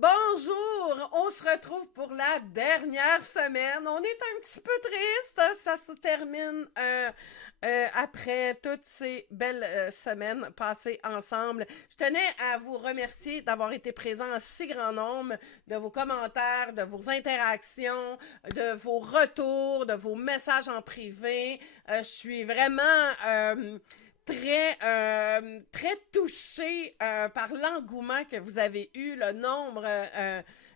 Bonjour! On se retrouve pour la dernière semaine. On est un petit peu triste. Ça se termine après toutes ces belles semaines passées ensemble. Je tenais à vous remercier d'avoir été présents en si grand nombre, de vos commentaires, de vos interactions, de vos retours, de vos messages en privé. Je suis vraiment très touchée par l'engouement que vous avez eu, le nombre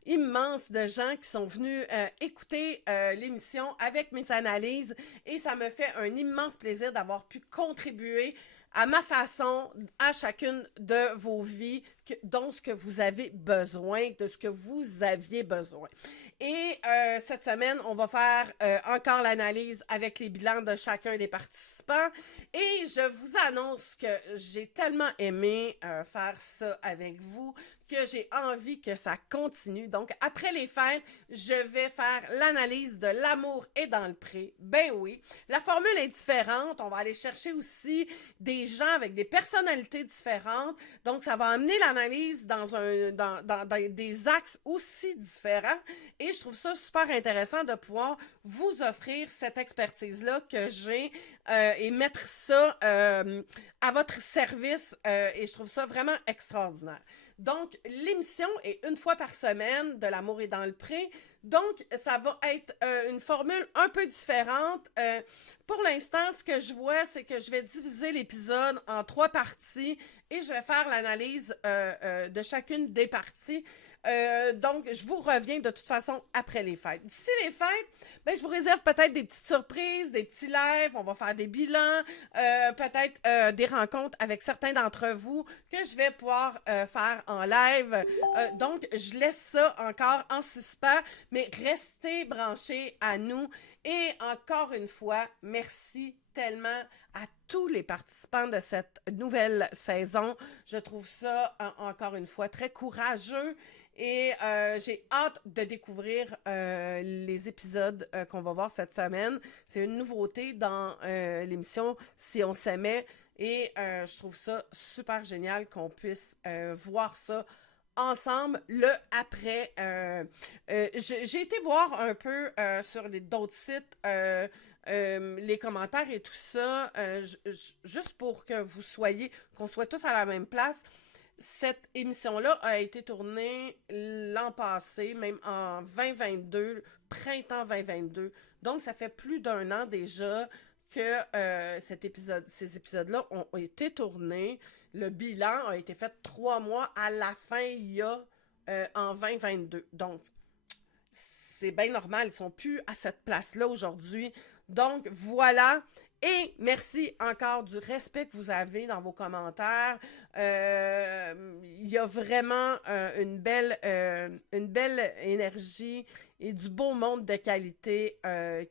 immense de gens qui sont venus écouter l'émission avec mes analyses et ça me fait un immense plaisir d'avoir pu contribuer à ma façon à chacune de vos vies, dont ce que vous avez besoin, de ce que vous aviez besoin. Et cette semaine, on va faire encore l'analyse avec les bilans de chacun des participants. Et je vous annonce que j'ai tellement aimé faire ça avec vous que j'ai envie que ça continue. Donc, après les fêtes, je vais faire l'analyse de l'amour est dans le pré. Ben oui. La formule est différente. On va aller chercher aussi des gens avec des personnalités différentes. Donc, ça va amener l'analyse dans des axes aussi différents. Et je trouve ça super intéressant de pouvoir vous offrir cette expertise-là que j'ai et mettre ça à votre service. Et je trouve ça vraiment extraordinaire. Donc, l'émission est une fois par semaine de l'amour est dans le pré. Donc, ça va être une formule un peu différente. Pour l'instant, ce que je vois, c'est que je vais diviser l'épisode en 3 parties et je vais faire l'analyse de chacune des parties. Donc, je vous reviens de toute façon après les fêtes. D'ici les fêtes, ben, je vous réserve peut-être des petites surprises, des petits lives, on va faire des bilans, peut-être des rencontres avec certains d'entre vous que je vais pouvoir faire en live. Donc, je laisse ça encore en suspens, mais restez branchés à nous. Et encore une fois, merci tellement à tous les participants de cette nouvelle saison. Je trouve ça, encore une fois, très courageux. Et j'ai hâte de découvrir les épisodes qu'on va voir cette semaine. C'est une nouveauté dans l'émission Si on s'aimait. Et je trouve ça super génial qu'on puisse voir ça ensemble, le après. J'ai été voir un peu sur d'autres sites les commentaires et tout ça, juste pour que vous soyez, qu'on soit tous à la même place. Cette émission-là a été tournée l'an passé, même en 2022, printemps 2022. Donc, ça fait plus d'1 an déjà que ces épisodes-là ont été tournés. Le bilan a été fait 3 mois à la fin, il y a en 2022. Donc, c'est bien normal, ils sont plus à cette place-là aujourd'hui. Donc, voilà. Et merci encore du respect que vous avez dans vos commentaires. Il y a vraiment une belle énergie et du beau monde de qualité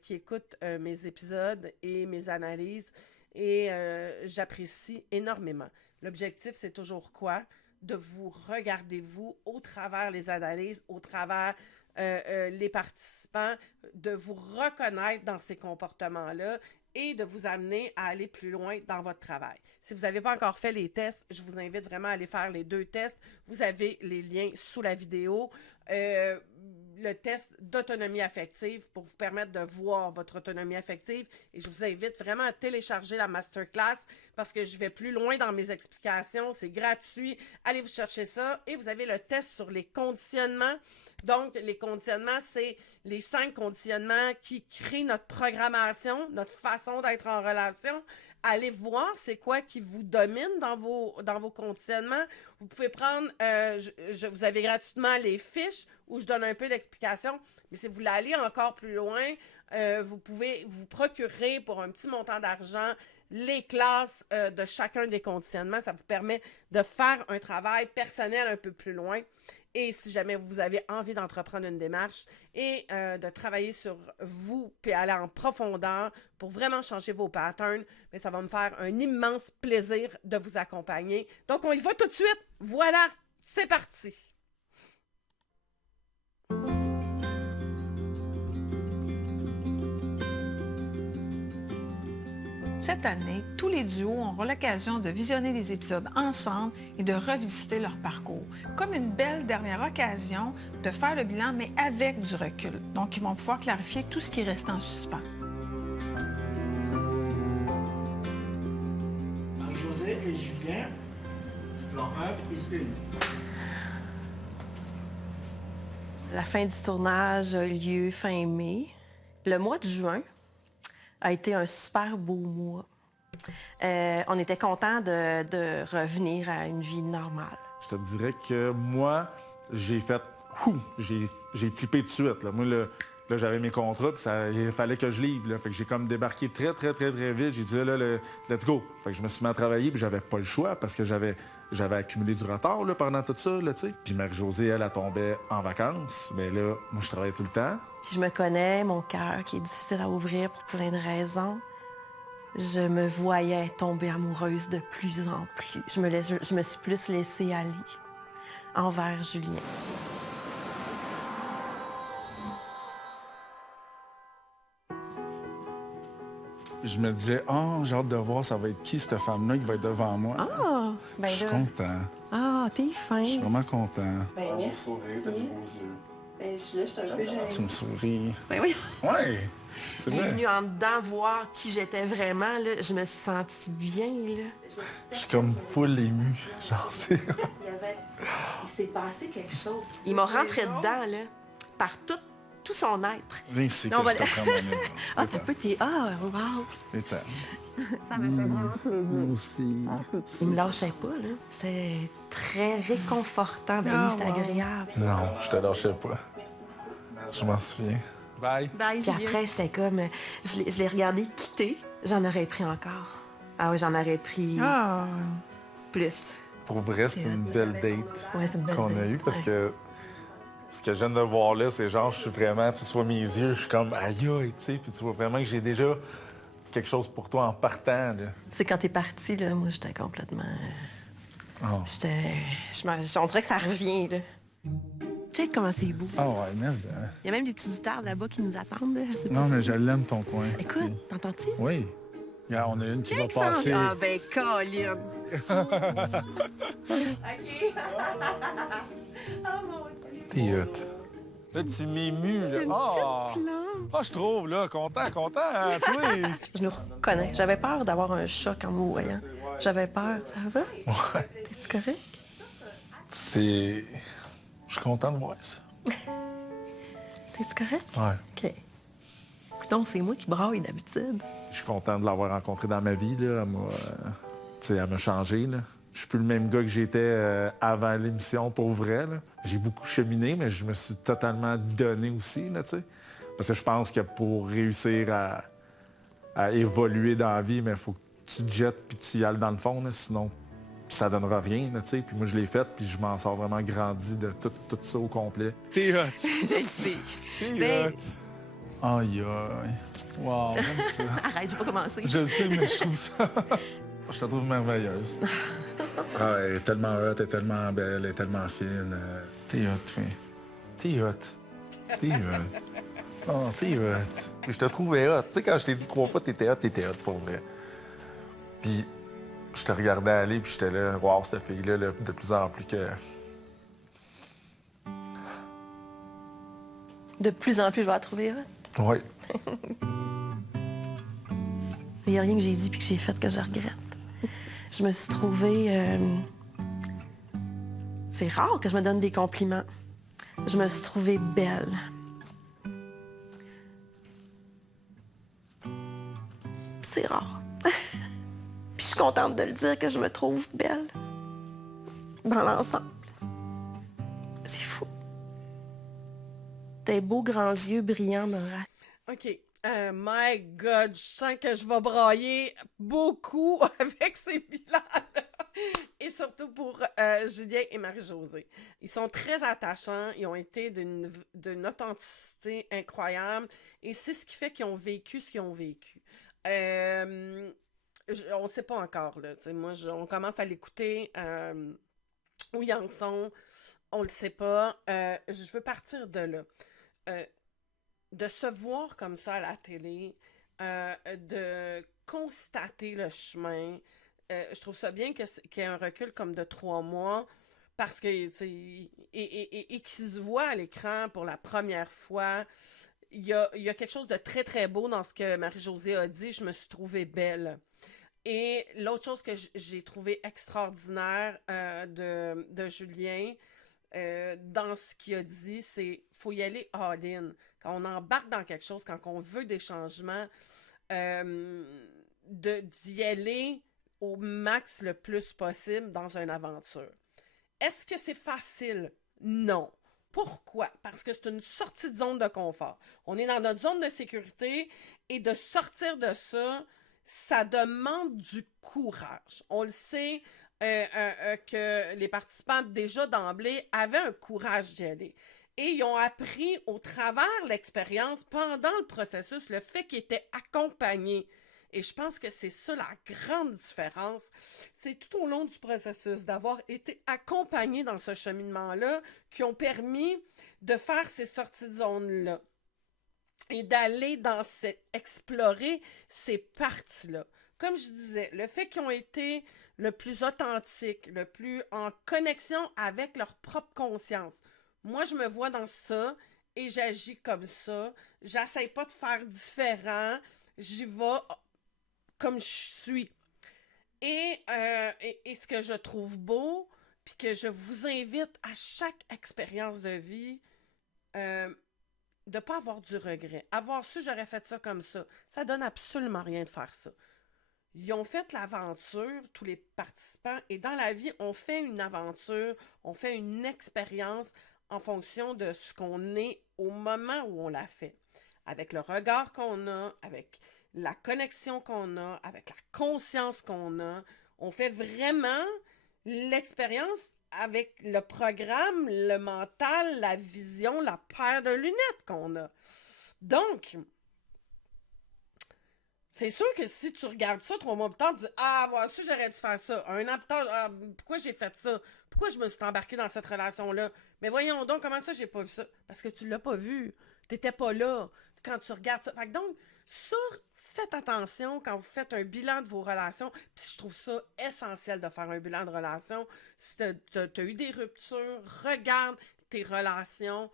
qui écoute mes épisodes et mes analyses. Et j'apprécie énormément. L'objectif, c'est toujours quoi? De vous regarder, vous, au travers les analyses, au travers les participants, de vous reconnaître dans ces comportements-là et de vous amener à aller plus loin dans votre travail. Si vous n'avez pas encore fait les tests, je vous invite vraiment à aller faire les 2 tests. Vous avez les liens sous la vidéo. Le test d'autonomie affective pour vous permettre de voir votre autonomie affective. Et je vous invite vraiment à télécharger la masterclass parce que je vais plus loin dans mes explications. C'est gratuit. Allez vous chercher ça. Et vous avez le test sur les conditionnements. Donc, les conditionnements, c'est les 5 conditionnements qui créent notre programmation, notre façon d'être en relation. Allez voir c'est quoi qui vous domine dans vos conditionnements. Vous pouvez prendre, vous avez gratuitement les fiches où je donne un peu d'explication, mais si vous voulez aller encore plus loin, vous pouvez vous procurer pour un petit montant d'argent les classes de chacun des conditionnements. Ça vous permet de faire un travail personnel un peu plus loin. Et si jamais vous avez envie d'entreprendre une démarche et de travailler sur vous puis aller en profondeur pour vraiment changer vos patterns, mais ça va me faire un immense plaisir de vous accompagner. Donc, on y va tout de suite. Voilà, c'est parti. Cette année, tous les duos auront l'occasion de visionner des épisodes ensemble et de revisiter leur parcours, comme une belle dernière occasion de faire le bilan, mais avec du recul. Donc, ils vont pouvoir clarifier tout ce qui reste en suspens. Marie-Josée et Julien, plan 1, prise 1. La fin du tournage a eu lieu fin mai. Le mois de juin a été un super beau mois. On était contents de revenir à une vie normale. Je te dirais que moi, j'ai fait... J'ai flippé tout de suite. Là. Moi, là, j'avais mes contrats, puis il fallait que je livre. Là. Fait que j'ai comme débarqué très vite. J'ai dit, let's go. Fait que je me suis mis à travailler, puis j'avais pas le choix, parce que j'avais accumulé du retard là, pendant tout ça, là, tu sais. Puis Marie-Josée, elle tombait en vacances. Mais là, moi, je travaillais tout le temps. Puis je me connais, mon cœur qui est difficile à ouvrir pour plein de raisons. Je me voyais tomber amoureuse de plus en plus. Je me suis plus laissée aller envers Julien. Je me disais, j'ai hâte de voir ça va être qui, cette femme-là, qui va être devant moi. Ah, ben Je suis là. content. Ah, t'es fin. Je suis vraiment content. Ben, Beau merci. sourire, t'as des beaux yeux. Ben, je suis là, je suis un peu gênée. Tu me souris. Ben oui. Ouais, c'est Il est vrai. venu en dedans voir qui j'étais vraiment, là. Je me suis sentie bien, là. Je suis comme full ému. Genre, c'est... Il s'est passé quelque chose. Il m'a rentré dedans, là, par tout son être. Rien ici que Non, on va- je te prends dans les bras. Ah, t'es petit. Ah, wow. Détends. Ça m'a fait vraiment plaisir. Moi aussi. Il me lâchait pas, là. C'est très réconfortant. Ben oui, c'est agréable. Non, je te lâchais pas. Je m'en souviens. Bye. Puis après, j'étais comme... Je l'ai regardé quitter. J'en aurais pris encore. Ah oui, j'en aurais pris Ah, plus. Pour vrai, c'est une belle date Ouais, c'est une belle qu'on a date. eue parce Ouais. que ce que je viens de voir là, c'est genre, je suis vraiment, tu vois mes yeux, je suis comme aïe aïe, tu sais, puis tu vois vraiment que j'ai déjà quelque chose pour toi en partant, là. C'est quand t'es parti, là, moi, j'étais complètement... Oh. On dirait que ça revient, là. Check comment c'est beau. Ah ouais, mais... Il y a même des petits doutards là-bas qui nous attendent, là. C'est Non, pas- mais je l'aime, ton coin. Écoute, t'entends-tu? Oui. Regarde, on a une qui va Check ça. passer. Ah, ben, Colin. OK. Oh, mon Dieu. T'es hot. Là, tu m'émus, là. C'est une Ah! petite plante. Ah, je trouve, là, content, hein, toi. Je nous reconnais. J'avais peur d'avoir un choc en me voyant. J'avais peur. Ça va? Ouais. T'es-tu correct? C'est... Je suis content de voir ça. T'es-tu correct? Ouais. OK. Écoute, c'est moi qui braille d'habitude. Je suis content de l'avoir rencontrée dans ma vie, là. Elle m'a changé, là. Je suis plus le même gars que j'étais avant l'émission, pour vrai, là. J'ai beaucoup cheminé, mais je me suis totalement donné aussi, là, tu sais. Parce que je pense que pour réussir à évoluer dans la vie, il faut que tu te jettes puis tu y ailles dans le fond, là, sinon ça donnera rien, là, tu sais. Puis moi, je l'ai fait, puis je m'en sors vraiment grandi de tout ça au complet. T'es hot! Je le sais. T'es Ben- hot! Aïe, aïe. Wow, j'aime ça. Arrête, j'ai pas commencé. Je le sais, mais je trouve ça... Je te trouve merveilleuse. Ah, elle est tellement hot, elle est tellement belle, elle est tellement fine. T'es hot, fin. T'es hot. T'es hot. Oh, t'es hot. Puis je te trouvais hot. Tu sais, quand je t'ai dit 3 fois t'étais hot pour vrai. Puis je te regardais aller, puis j'étais là, wow, cette fille-là, là, de plus en plus que... De plus en plus, je vais la trouver hot. Oui. Il n'y a rien que j'ai dit puis que j'ai fait que je regrette. Je me suis trouvée... C'est rare que je me donne des compliments. Je me suis trouvée belle. C'est rare. Puis je suis contente de le dire que je me trouve belle. Dans l'ensemble. C'est fou. Tes beaux grands yeux brillants me rassurent. OK. My God, je sens que je vais brailler beaucoup avec ces bilans-là. Et surtout pour Julien et Marie-Josée. Ils sont très attachants. Ils ont été d'une authenticité incroyable. Et c'est ce qui fait qu'ils ont vécu ce qu'ils ont vécu. On ne sait pas encore, là. Moi, on commence à l'écouter. Où ils en sont, on ne le sait pas. Je veux partir de là. De se voir comme ça à la télé, de constater le chemin. Je trouve ça bien qu'il y ait un recul comme de 3 mois parce que, tu sais, et qu'il se voit à l'écran pour la première fois. Il y a quelque chose de très, très beau dans ce que Marie-Josée a dit. Je me suis trouvée belle. Et l'autre chose que j'ai trouvé extraordinaire de Julien, dans ce qu'il a dit, c'est faut y aller all-in. Quand on embarque dans quelque chose, quand on veut des changements, d'y aller au max le plus possible dans une aventure. Est-ce que c'est facile? Non. Pourquoi? Parce que c'est une sortie de zone de confort. On est dans notre zone de sécurité et de sortir de ça, ça demande du courage. On le sait que les participants déjà d'emblée avaient un courage d'y aller. Et ils ont appris au travers l'expérience, pendant le processus, le fait qu'ils étaient accompagnés. Et je pense que c'est ça la grande différence. C'est tout au long du processus d'avoir été accompagnés dans ce cheminement-là qui ont permis de faire ces sorties de zone-là et d'aller explorer ces parties-là. Comme je disais, le fait qu'ils ont été le plus authentiques, le plus en connexion avec leur propre conscience. Moi, je me vois dans ça et j'agis comme ça. J'essaie pas de faire différent. J'y vais comme je suis. Et ce que je trouve beau, puis que je vous invite à chaque expérience de vie, de ne pas avoir du regret. Avoir su, j'aurais fait ça comme ça. Ça donne absolument rien de faire ça. Ils ont fait l'aventure, tous les participants, et dans la vie, on fait une aventure, on fait une expérience en fonction de ce qu'on est au moment où on la fait. Avec le regard qu'on a, avec la connexion qu'on a, avec la conscience qu'on a. On fait vraiment l'expérience avec le programme, le mental, la vision, la paire de lunettes qu'on a. Donc, c'est sûr que si tu regardes ça 3 mois plus tard, tu dis « Ah, voilà, ça, j'aurais dû faire ça. » 1 an plus tard, pourquoi j'ai fait ça? Pourquoi je me suis embarquée dans cette relation-là? Mais voyons donc, comment ça, j'ai pas vu ça? Parce que tu l'as pas vu. T'étais pas là quand tu regardes ça. Fait que donc, ça, faites attention quand vous faites un bilan de vos relations. Puis je trouve ça essentiel de faire un bilan de relations. Si tu as eu des ruptures, regarde tes relations,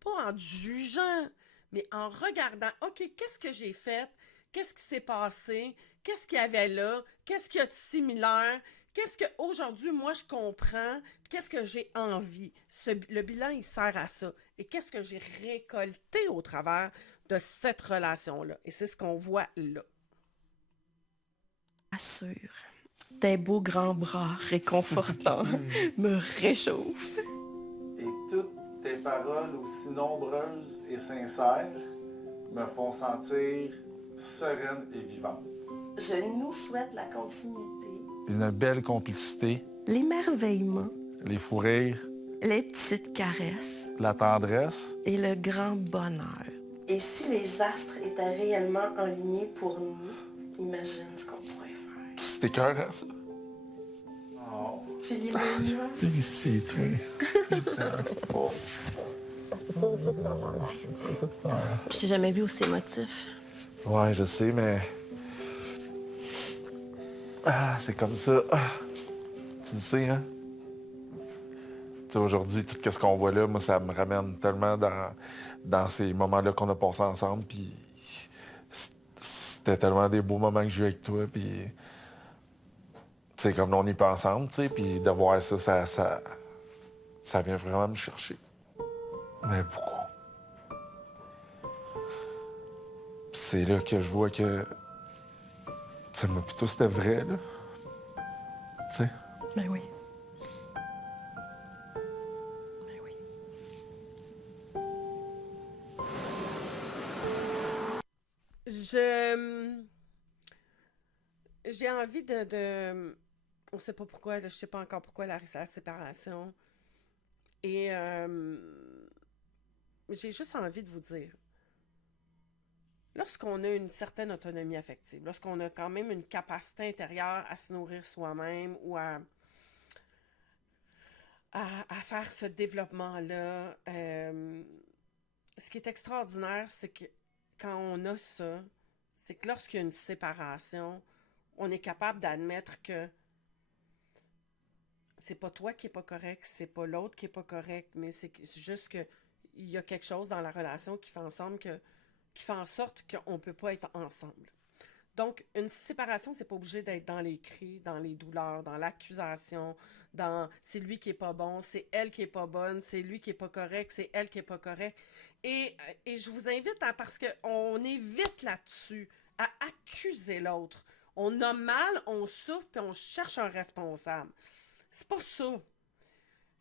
pas en te jugeant, mais en regardant, OK, qu'est-ce que j'ai fait? Qu'est-ce qui s'est passé? Qu'est-ce qu'il y avait là? Qu'est-ce qu'il y a de similaire? Qu'est-ce qu'aujourd'hui, moi, je comprends? Qu'est-ce que j'ai envie? Le bilan, il sert à ça. Et qu'est-ce que j'ai récolté au travers de cette relation-là? Et c'est ce qu'on voit là. Assure. Tes beaux grands bras réconfortants me réchauffent. Et toutes tes paroles aussi nombreuses et sincères me font sentir sereine et vivante. Je nous souhaite la continuité, Une belle complicité, l'émerveillement, les fous rires, les petites caresses la tendresse. et le grand bonheur. Et si les astres étaient réellement alignés pour nous, imagine ce qu'on pourrait faire. C'était cœur, ça? Oh. J'ai les mêmes. Ici, toi. Oh. Je t'ai jamais vu aussi émotif. Ouais, je sais, mais... Ah, c'est comme ça. Ah. Tu le sais, hein? Tu sais, aujourd'hui, tout ce qu'on voit là, moi, ça me ramène tellement dans ces moments-là qu'on a passés ensemble, puis c'était tellement des beaux moments que j'ai eu avec toi, puis... Tu sais, comme là, on n'est pas ensemble, tu sais, puis de voir ça, ça vient vraiment me chercher. Mais beaucoup. C'est là que je vois que... Tu sais, moi, plutôt, c'était vrai, là. Tu sais? Ben oui. Ben oui. J'ai envie on sait pas pourquoi, là, je sais pas encore pourquoi la séparation. Et j'ai juste envie de vous dire, lorsqu'on a une certaine autonomie affective, lorsqu'on a quand même une capacité intérieure à se nourrir soi-même ou à faire ce développement-là, ce qui est extraordinaire, c'est que quand on a ça, c'est que lorsqu'il y a une séparation, on est capable d'admettre que c'est pas toi qui est pas correct, c'est pas l'autre qui est pas correct, mais c'est juste que il y a quelque chose dans la relation qui fait en sorte qu'on peut pas être ensemble. Donc, une séparation, c'est pas obligé d'être dans les cris, dans les douleurs, dans l'accusation, dans c'est lui qui est pas bon, c'est elle qui est pas bonne, c'est lui qui est pas correct, c'est elle qui est pas correct. Et je vous invite parce qu'on est vite là-dessus, à accuser l'autre. On a mal, on souffre, puis on cherche un responsable. C'est pas ça.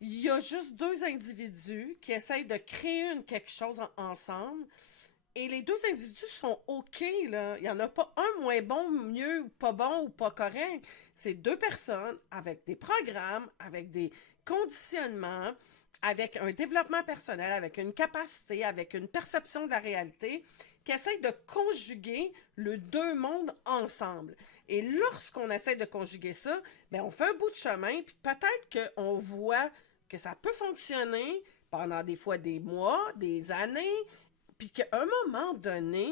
Il y a juste deux individus qui essayent de créer quelque chose ensemble. Et les deux individus sont OK, là. Il n'y en a pas un moins bon, mieux, ou pas bon, ou pas correct. C'est deux personnes avec des programmes, avec des conditionnements, avec un développement personnel, avec une capacité, avec une perception de la réalité, qui essayent de conjuguer le deux mondes ensemble. Et lorsqu'on essaie de conjuguer ça, bien, on fait un bout de chemin, puis peut-être qu'on voit que ça peut fonctionner pendant des fois des mois, des années, puis qu'à un moment donné,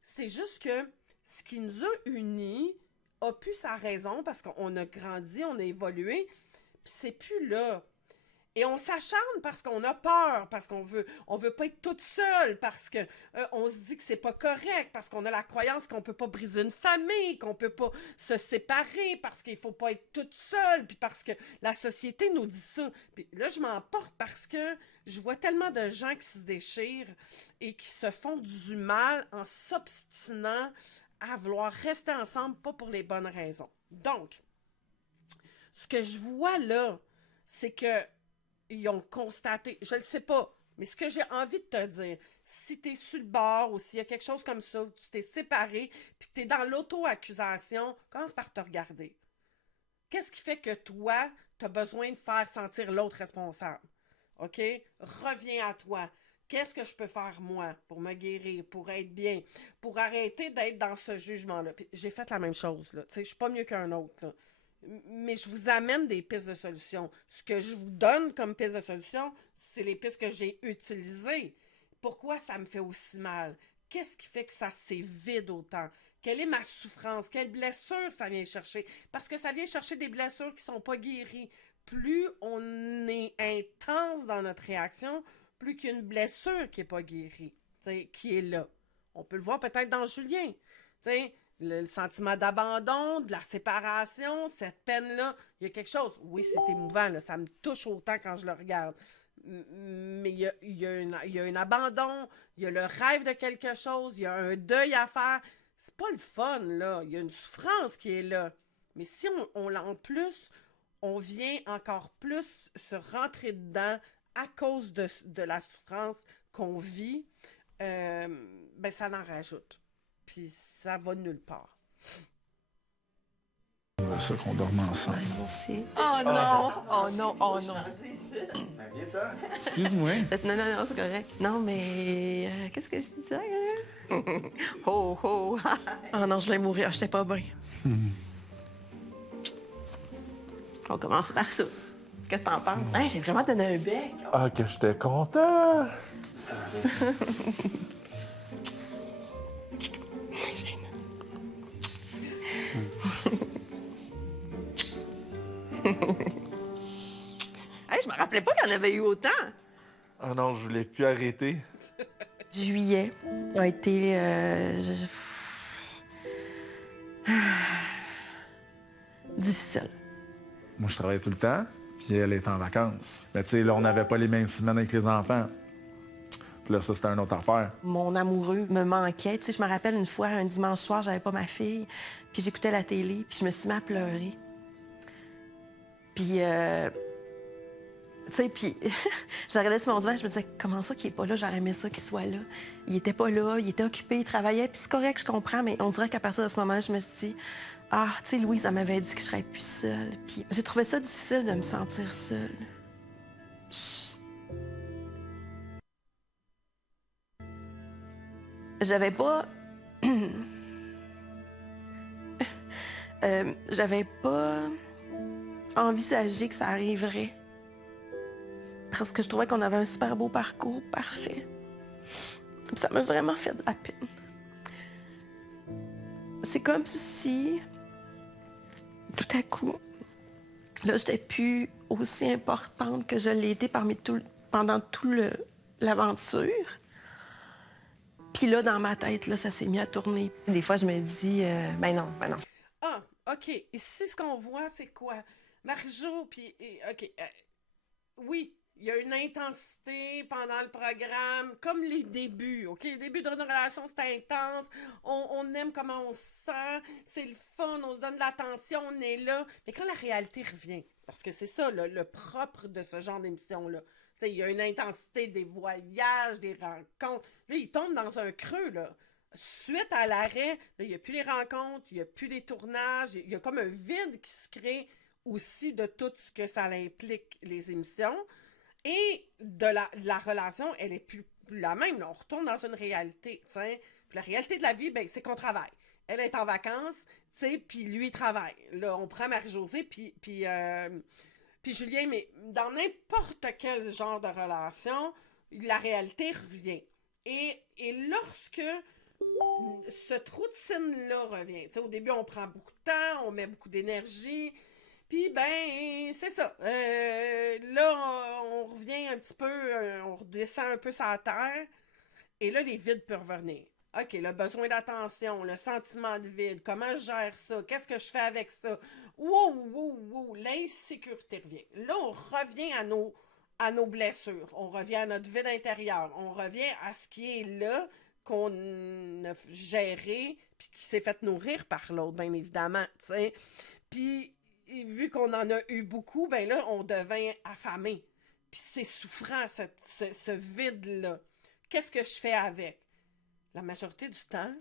c'est juste que ce qui nous a unis a pu sa raison parce qu'on a grandi, on a évolué, puis c'est plus là. Et on s'acharne parce qu'on a peur, parce qu'on veut pas être toute seule, parce que on se dit que c'est pas correct, parce qu'on a la croyance qu'on peut pas briser une famille, qu'on peut pas se séparer, parce qu'il faut pas être toute seule, puis parce que la société nous dit ça. Puis là, je m'emporte parce que je vois tellement de gens qui se déchirent et qui se font du mal en s'obstinant à vouloir rester ensemble, pas pour les bonnes raisons. Donc, ce que je vois là, c'est que ils ont constaté, je ne le sais pas, mais ce que j'ai envie de te dire, si tu es sur le bord ou s'il y a quelque chose comme ça, où tu t'es séparé, puis que tu es dans l'auto-accusation, commence par te regarder. Qu'est-ce qui fait que toi, tu as besoin de faire sentir l'autre responsable? OK? Reviens à toi. Qu'est-ce que je peux faire, moi, pour me guérir, pour être bien, pour arrêter d'être dans ce jugement-là? Puis j'ai fait la même chose, là. Tu sais, je suis pas mieux qu'un autre, là. Mais je vous amène des pistes de solution. Ce que je vous donne comme piste de solution, c'est les pistes que j'ai utilisées. Pourquoi ça me fait aussi mal? Qu'est-ce qui fait que ça s'évide autant? Quelle est ma souffrance? Quelle blessure ça vient chercher? Parce que ça vient chercher des blessures qui ne sont pas guéries. Plus on est intense dans notre réaction, plus qu'il y a une blessure qui n'est pas guérie, qui est là. On peut le voir peut-être dans Julien. Le sentiment d'abandon, de la séparation, cette peine-là, il y a quelque chose. Oui, c'est émouvant, là, ça me touche autant quand je le regarde. Mais il y a un abandon, il y a le rêve de quelque chose, il y a un deuil à faire. C'est pas le fun, là. Il y a une souffrance qui est là. Mais si en plus, on vient encore plus se rentrer dedans à cause de la souffrance qu'on vit, ben ça en rajoute. Puis ça va nulle part. C'est ça qu'on dorme ensemble. Aussi. Oh non! Oh non! Oh non! Excuse-moi. Non, c'est correct. Non, mais qu'est-ce que je disais? Ho, ho! Oh non, je voulais mourir. J'étais pas bien. On commence par ça. Qu'est-ce que t'en penses? Hein, j'ai vraiment donné un bec. Ah, que j'étais content. Hey, je me rappelais pas qu'il y en avait eu autant. Ah non, je voulais plus arrêter. Juillet a été... difficile. Moi, je travaillais tout le temps, puis elle était en vacances. Mais tu sais, là, on n'avait pas les mêmes semaines avec les enfants. Puis là, ça, c'était une autre affaire. Mon amoureux me manquait. Tu sais, je me rappelle une fois, un dimanche soir, j'avais pas ma fille, puis j'écoutais la télé, puis je me suis mis à pleurer. Puis, tu sais, puis je regardais sur mon divan, je me disais, comment ça qu'il est pas là? J'aurais aimé ça qu'il soit là. Il était pas là, il était occupé, il travaillait, puis c'est correct, je comprends, mais on dirait qu'à partir de ce moment-là, je me suis dit, ah, tu sais, Louise, elle m'avait dit que je serais plus seule. Puis j'ai trouvé ça difficile de me sentir seule. J'avais pas... j'avais pas envisagé que ça arriverait. Parce que je trouvais qu'on avait un super beau parcours parfait. Ça m'a vraiment fait de la peine. comme si, tout à coup, là, j'étais plus aussi importante que je l'ai été pendant toute l'aventure. Puis là, dans ma tête, là, ça s'est mis à tourner. Des fois, je me dis, ben non. Ah, OK. Ici, ce qu'on voit, c'est quoi? Marjo, puis... OK. Oui, il y a une intensité pendant le programme, comme les débuts, OK? Les débuts d'une relation, c'est intense. On aime comment on se sent. C'est le fun, on se donne de l'attention, on est là. Mais quand la réalité revient, parce que c'est ça, là, le propre de ce genre d'émission-là. Tu sais, il y a une intensité des voyages, des rencontres. Là, il tombe dans un creux, là. Suite à l'arrêt, là, il n'y a plus les rencontres, il n'y a plus les tournages, il y a comme un vide qui se crée aussi de tout ce que ça implique, les émissions. Et de la relation, elle est plus la même. Là. On retourne dans une réalité, tu sais. Puis la réalité de la vie, ben, c'est qu'on travaille. Elle est en vacances, tu sais, puis lui, il travaille. Là, on prend Marie-Josée, puis Julien, mais dans n'importe quel genre de relation, la réalité revient. Et lorsque ce trou de scène-là revient, tu sais, au début, on prend beaucoup de temps, on met beaucoup d'énergie, puis ben, c'est ça. Là, on revient un petit peu, on redescend un peu sur la terre, et là, les vides peuvent revenir. OK, le besoin d'attention, le sentiment de vide, comment je gère ça, qu'est-ce que je fais avec ça? Wow, l'insécurité revient. Là, on revient à nos blessures, on revient à notre vide intérieur, on revient à ce qui est là, qu'on a géré, puis qui s'est fait nourrir par l'autre, bien évidemment, tu sais. Puis, vu qu'on en a eu beaucoup, ben là, on devient affamé. Puis c'est souffrant, ce vide-là. Qu'est-ce que je fais avec? La majorité du temps,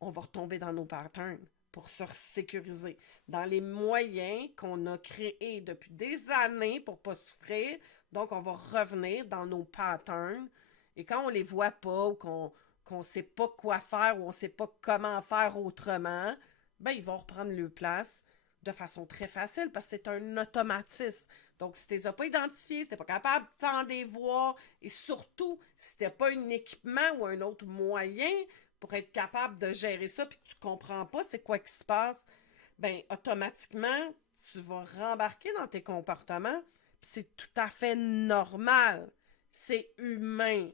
on va retomber dans nos patterns pour se sécuriser. Dans les moyens qu'on a créés depuis des années pour pas souffrir, donc on va revenir dans nos patterns. Et quand on les voit pas ou qu'on sait pas quoi faire ou on sait pas comment faire autrement, ben ils vont reprendre leur place de façon très facile parce que c'est un automatisme. Donc, si tu les as pas identifiés, si tu n'es pas capable de t'en dévoir et surtout, si tu n'as pas un équipement ou un autre moyen pour être capable de gérer ça puis que tu comprends pas c'est quoi qui se passe, ben automatiquement, tu vas rembarquer dans tes comportements puis c'est tout à fait normal. C'est humain.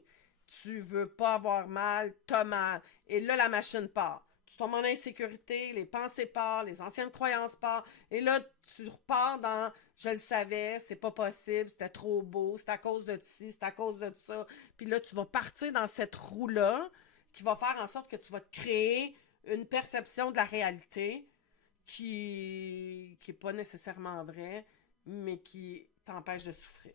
Tu veux pas avoir mal, t'as mal. Et là, la machine part. Tu tombes en insécurité, les pensées partent, les anciennes croyances partent, et là, tu repars dans « je le savais, c'est pas possible, c'était trop beau, c'est à cause de ci, c'est à cause de ça », puis là, tu vas partir dans cette roue-là qui va faire en sorte que tu vas te créer une perception de la réalité qui est pas nécessairement vraie, mais qui t'empêche de souffrir.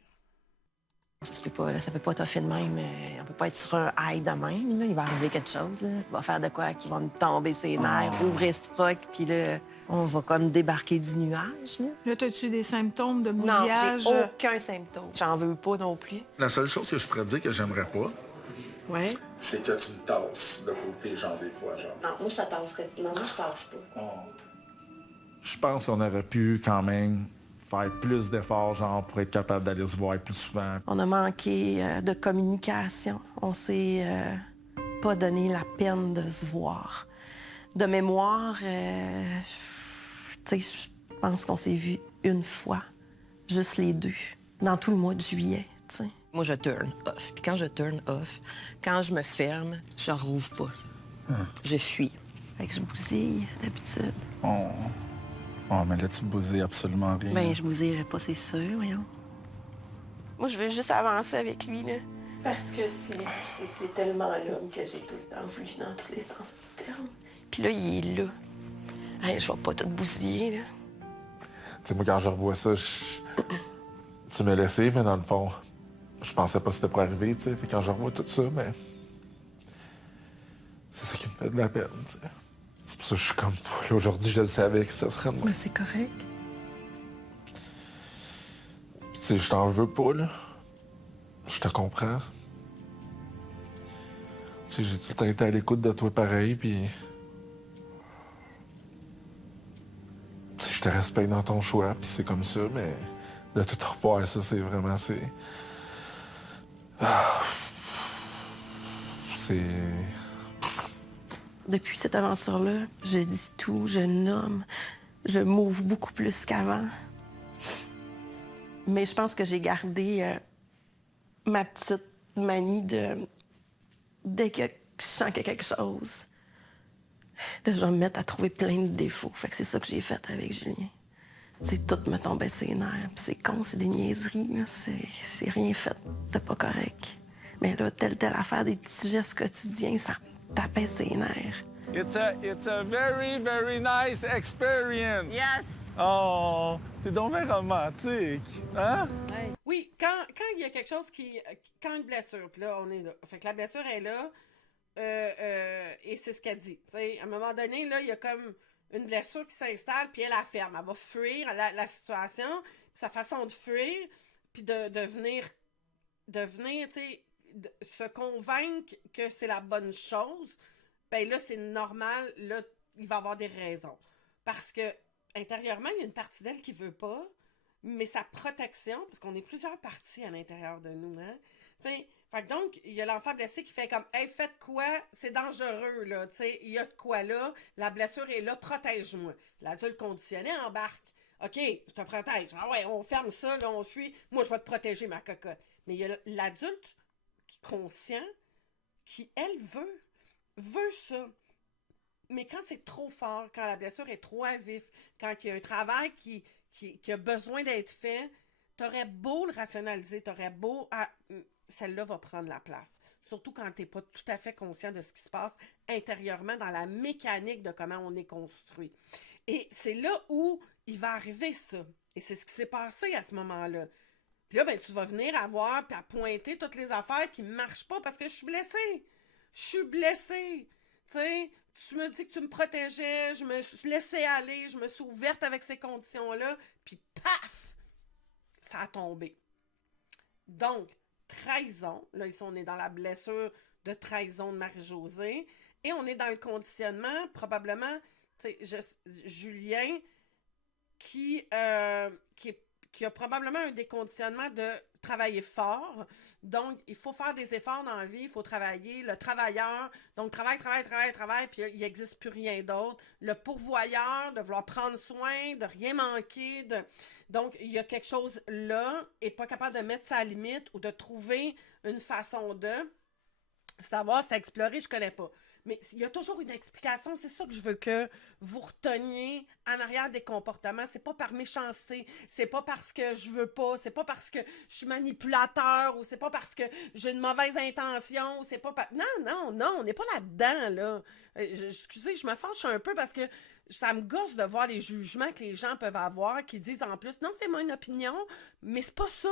Ça peut pas toffer de même. On peut pas être sur un high de même. Là. Il va arriver quelque chose. Là. Il va faire de quoi qui va me tomber ses nerfs, ouvrir ce froc, puis là, on va comme débarquer du nuage. Là, as-tu des symptômes de Non, bousillage? j'ai aucun symptôme. J'en veux pas non plus. La seule chose que je pourrais te dire que j'aimerais pas, Ouais. c'est que tu me tasses de côté, genre des fois, genre. Non, moi, je te tasserais. Non, moi, je tasse pas. Je pense qu'on aurait pu quand même faire plus d'efforts, genre, pour être capable d'aller se voir plus souvent. On a manqué de communication. On s'est pas donné la peine de se voir. De mémoire, tu sais, je pense qu'on s'est vus une fois, juste les deux, dans tout le mois de juillet, tu sais. Moi, je turn off. Puis quand je turn off, quand je me ferme, je rouvre pas. Je fuis. Fait que je bousille, d'habitude. Oh, mais là, tu bousilles absolument rien. Ben, je bousillerai pas, c'est sûr, voyons. Moi, je veux juste avancer avec lui, là. Parce que c'est tellement l'homme que j'ai tout le temps voulu dans tous les sens du terme. Puis là, il est là. Hey, je vais pas tout bousiller, là. Tu sais, moi, quand je revois ça, tu m'as laissé, mais dans le fond, je pensais pas que c'était pour arriver, tu sais. Fait que quand je revois tout ça, mais c'est ça qui me fait de la peine, tu sais. C'est pour ça que je suis comme fou. Aujourd'hui, je le savais que ça serait de moi. Mais c'est correct. Tu sais, je t'en veux pas, là. Je te comprends. Tu sais, j'ai tout le temps été à l'écoute de toi pareil, puis... Tu sais, je te respecte dans ton choix, puis c'est comme ça, mais de tout refaire, ça, c'est vraiment, c'est... Ah. C'est... Depuis cette aventure-là, je dis tout, je nomme, je m'ouvre beaucoup plus qu'avant. Mais je pense que j'ai gardé ma petite manie de... Dès que je sens qu'il y a quelque chose, là, je vais me mettre à trouver plein de défauts. Fait que c'est ça que j'ai fait avec Julien. C'est tout me tomber ses nerfs. Puis c'est con, c'est des niaiseries, là. C'est rien fait de pas correct. Mais là, telle affaire, des petits gestes quotidiens, ça me tapait ses nerfs. It's a very, very nice experience. Yes! Oh, t'es donc bien romantique, hein? Oui, quand il y a quelque chose qui... Quand une blessure, puis là, on est là. Fait que la blessure est là, et c'est ce qu'elle dit. T'sais, à un moment donné, là, il y a comme une blessure qui s'installe, puis elle la ferme. Elle va fuir la situation, puis sa façon de fuir, puis de venir, tu sais, se convaincre que c'est la bonne chose, ben là, c'est normal, là, il va avoir des raisons. Parce que, intérieurement, il y a une partie d'elle qui veut pas, mais sa protection, parce qu'on est plusieurs parties à l'intérieur de nous, hein, tu sais, fait que donc, il y a l'enfant blessé qui fait comme « Hey, faites quoi? C'est dangereux, là, tu sais, il y a de quoi là, la blessure est là, protège-moi. » L'adulte conditionné embarque. « OK, je te protège. Ah ouais, on ferme ça, là, on fuit. Moi, je vais te protéger, ma cocotte. » Mais il y a l'adulte conscient qui, elle, veut ça. Mais quand c'est trop fort, quand la blessure est trop à vif, quand il y a un travail qui a besoin d'être fait, t'aurais beau le rationaliser, t'aurais beau... celle-là va prendre la place. Surtout quand t'es pas tout à fait conscient de ce qui se passe intérieurement dans la mécanique de comment on est construit. Et c'est là où il va arriver ça. Et c'est ce qui s'est passé à ce moment-là. Puis là, ben, tu vas venir avoir puis à pointer toutes les affaires qui ne marchent pas parce que je suis blessée. Je suis blessée. Tu sais, tu me dis que tu me protégeais, je me suis laissée aller, je me suis ouverte avec ces conditions-là, puis paf! Ça a tombé. Donc, trahison. Là, ici, on est dans la blessure de trahison de Marie-Josée. Et on est dans le conditionnement, probablement, tu sais, Julien, qui a probablement un déconditionnement de travailler fort. Donc, il faut faire des efforts dans la vie, il faut travailler. Le travailleur, donc travaille, puis il n'existe plus rien d'autre. Le pourvoyeur, de vouloir prendre soin, de rien manquer, donc, il y a quelque chose là, et pas capable de mettre sa limite ou de trouver une façon de... Savoir, c'est explorer, je connais pas. Mais il y a toujours une explication, c'est ça que je veux que vous reteniez en arrière des comportements. C'est pas par méchanceté, c'est pas parce que je veux pas, c'est pas parce que je suis manipulateur, ou c'est pas parce que j'ai une mauvaise intention, c'est pas Non, on n'est pas là-dedans, là. Excusez, je me fâche un peu parce que ça me gosse de voir les jugements que les gens peuvent avoir, qui disent en plus, non, c'est mon opinion, mais c'est pas ça.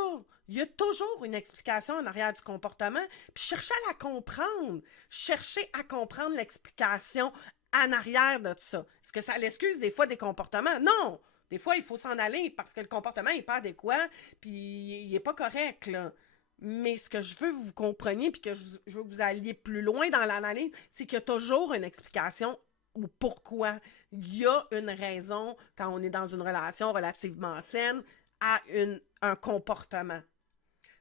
Il y a toujours une explication en arrière du comportement, puis cherchez à la comprendre. Cherchez à comprendre l'explication en arrière de tout ça. Est-ce que ça l'excuse des fois des comportements? Non! Des fois, il faut s'en aller parce que le comportement n'est pas adéquat, puis il n'est pas correct, là. Mais ce que je veux que vous compreniez, puis que je veux que vous alliez plus loin dans l'analyse, c'est qu'il y a toujours une explication ou pourquoi. Il y a une raison, quand on est dans une relation relativement saine, à un comportement.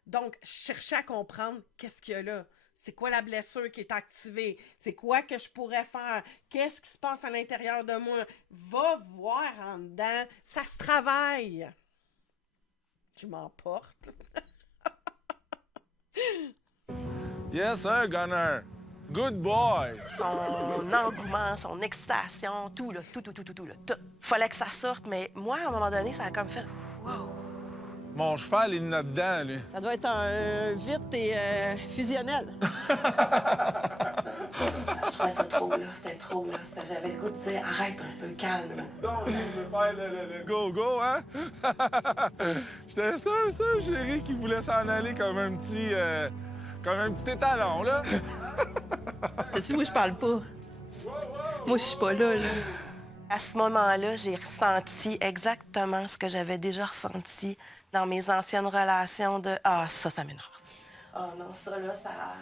Donc, cherchez à comprendre qu'est-ce qu'il y a là. C'est quoi la blessure qui est activée? C'est quoi que je pourrais faire? Qu'est-ce qui se passe à l'intérieur de moi? Va voir en dedans. Ça se travaille. Je m'emporte. Yes, sir, Gunner. Good boy. Son engouement, son excitation, tout, là, tout, là, tout. Fallait que ça sorte, mais moi, à un moment donné, ça a comme fait... Wow! Mon cheval, il est là-dedans, lui. Ça doit être un vite et fusionnel. Je trouvais ça trop, là. C'était trop, là. J'avais le goût de dire, arrête un peu, calme. Donc, je veux faire le go-go, hein? J'étais sûr, chérie, qu'il voulait s'en aller comme un petit étalon, là. T'as-tu vu, moi, je parle pas. Moi, je suis pas là, là. À ce moment-là, j'ai ressenti exactement ce que j'avais déjà ressenti dans mes anciennes relations de « Ah, ça m'énerve. Ah non, ça, là, ça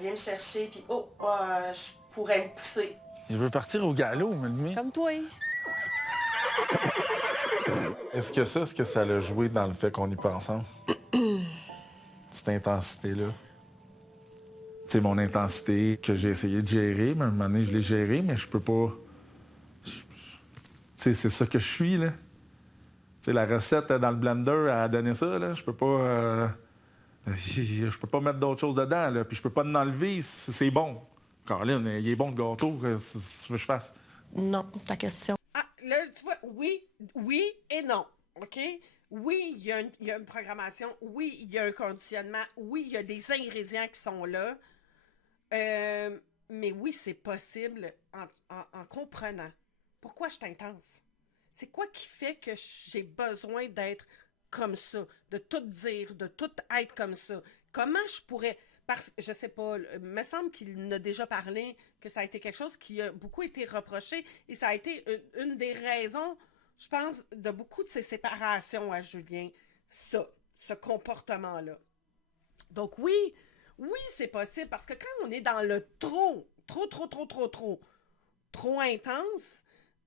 vient me chercher, puis je pourrais me pousser. » Il veut partir au galop, Melmy. Comme toi. Est-ce que ça l'a joué dans le fait qu'on y pas ensemble? Cette intensité-là? sais, mon intensité que j'ai essayé de gérer, mais à un moment donné, je l'ai géré, mais je peux pas... Tu sais, c'est ça que je suis, là. Tu sais, la recette dans le blender a donné ça, là. Je peux pas... je peux pas mettre d'autres choses dedans, là. Puis je peux pas en enlever, c'est bon. Caroline, il est bon le gâteau, qu'est-ce que tu veux que je fasse? Non, ta question. Ah, là, tu vois, oui et non, OK? Oui, il y a une programmation. Oui, il y a un conditionnement. Oui, il y a des ingrédients qui sont là. Mais oui, c'est possible en comprenant. Pourquoi je suis intense? C'est quoi qui fait que j'ai besoin d'être comme ça, de tout dire, de tout être comme ça? Comment je pourrais... Parce que, je sais pas, il me semble qu'il en a déjà parlé, que ça a été quelque chose qui a beaucoup été reproché, et ça a été une des raisons, je pense, de beaucoup de ces séparations à Julien. Ça, ce comportement-là. Donc oui, c'est possible, parce que quand on est dans le trop intense,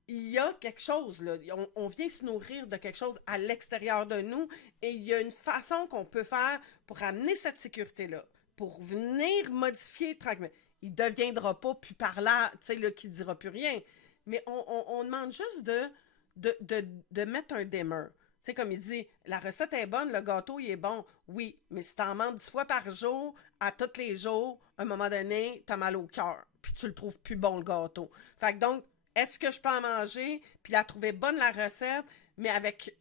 il y a quelque chose, là. On vient se nourrir de quelque chose à l'extérieur de nous, et il y a une façon qu'on peut faire pour amener cette sécurité-là, pour venir modifier tranquillement. Il ne deviendra pas plus parlant, tu sais, là, qui ne dira plus rien. Mais on demande juste de mettre un dimmer. Tu sais, comme il dit, la recette est bonne, le gâteau, il est bon. Oui, mais si t'en manges 10 fois par jour, à tous les jours, à un moment donné, t'as mal au cœur. Puis tu le trouves plus bon, le gâteau. Fait que donc, est-ce que je peux en manger, puis la trouver bonne, la recette, mais avec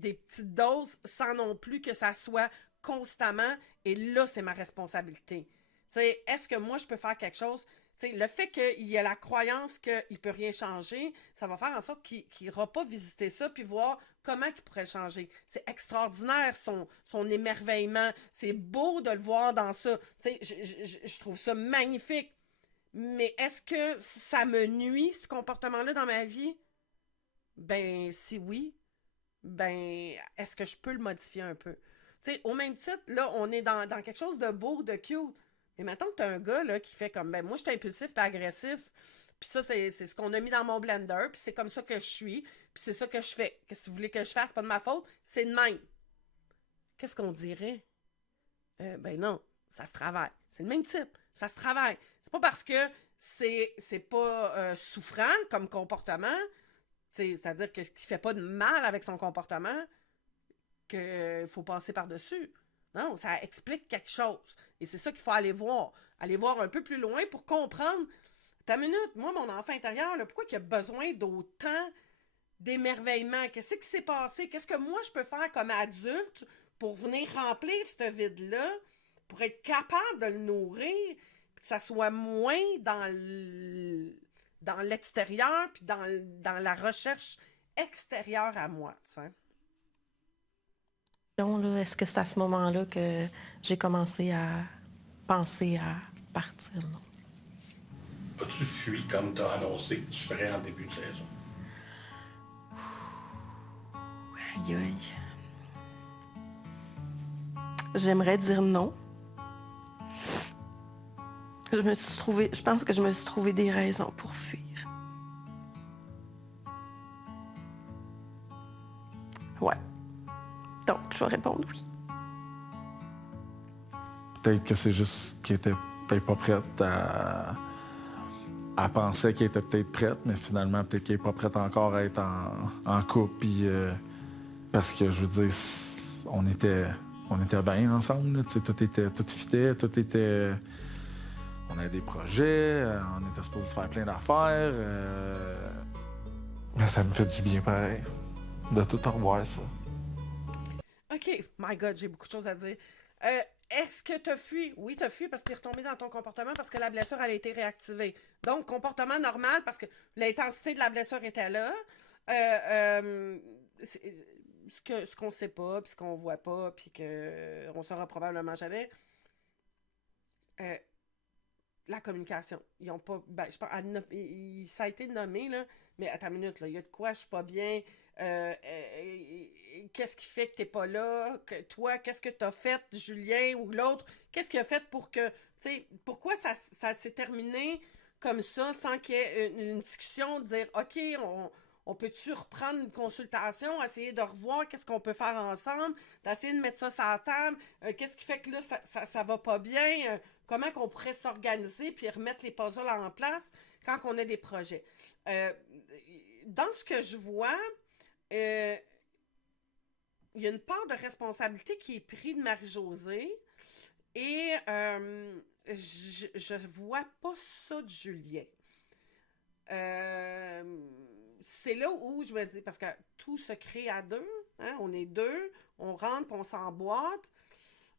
des petites doses, sans non plus que ça soit constamment, et là, c'est ma responsabilité. Tu sais, est-ce que moi, je peux faire quelque chose? Tu sais, le fait qu'il y ait la croyance qu'il ne peut rien changer, ça va faire en sorte qu'il n'ira pas visiter ça, puis voir comment il pourrait changer. C'est extraordinaire, son émerveillement. C'est beau de le voir dans ça. Tu sais, je trouve ça magnifique. Mais est-ce que ça me nuit, ce comportement-là, dans ma vie? Ben, si oui, ben, est-ce que je peux le modifier un peu? Tu sais, au même titre, là, on est dans quelque chose de beau, de cute. Mais maintenant que t'as un gars, là, qui fait comme, ben, moi, je suis impulsif et agressif, puis ça, c'est ce qu'on a mis dans mon blender, puis c'est comme ça que je suis, puis c'est ça que je fais. Qu'est-ce que vous voulez que je fasse? Pas de ma faute, c'est de même. Qu'est-ce qu'on dirait? Ben non, ça se travaille. C'est le même type, ça se travaille. C'est pas parce que c'est pas souffrant comme comportement, c'est-à-dire que qui fait pas de mal avec son comportement, qu'il faut passer par-dessus. Non, ça explique quelque chose. Et c'est ça qu'il faut aller voir. Aller voir un peu plus loin pour comprendre. Ta minute, moi, mon enfant intérieur, là, pourquoi il a besoin d'autant d'émerveillement? Qu'est-ce qui s'est passé? Qu'est-ce que moi, je peux faire comme adulte pour venir remplir ce vide-là, pour être capable de le nourrir, puis que ça soit moins dans l'extérieur, puis dans la recherche extérieure à moi, t'sais. Est-ce que c'est à ce moment-là que j'ai commencé à penser à partir? Non. As-tu fui comme tu as annoncé que tu ferais en début de saison? Aïe, aïe. J'aimerais dire non. Je pense que je me suis trouvé des raisons pour fuir. Ouais. Donc, je vais répondre oui. Peut-être que c'est juste qu'elle était peut-être pas prête à penser qu'elle était peut-être prête, mais finalement, peut-être qu'elle n'est pas prête encore à être en couple. Puis, parce que, je veux dire, on était bien ensemble. Là, tout fitait, tout était... On avait des projets, on était supposé faire plein d'affaires. Mais ça me fait du bien pareil, de tout revoir ça. OK, my God, j'ai beaucoup de choses à dire. Est-ce que t'as fui? Oui, t'as fui parce que t'es retombé dans ton comportement parce que la blessure, elle a été réactivée. Donc, comportement normal parce que l'intensité de la blessure était là. Ce qu'on sait pas, puis ce qu'on voit pas, puis qu'on saura probablement jamais. La communication. Ils ont pas... Ben, je pense, ça a été nommé, là, mais attends une minute, là, il y a de quoi, je suis pas bien... qu'est-ce qui fait que t'es pas là? Toi, qu'est-ce que t'as fait, Julien ou l'autre? Qu'est-ce qui a fait pour que... Tu sais, pourquoi ça s'est terminé comme ça sans qu'il y ait une discussion, de dire, OK, on peut-tu reprendre une consultation, essayer de revoir qu'est-ce qu'on peut faire ensemble, d'essayer de mettre ça sur la table, qu'est-ce qui fait que là, ça va pas bien, comment qu'on pourrait s'organiser puis remettre les puzzles en place quand on a des projets. Dans ce que je vois, il y a une part de responsabilité qui est prise de Marie-Josée et je vois pas ça de Julien. C'est là où je me dis, parce que tout se crée à deux, hein, on est deux, on rentre puis on s'emboîte.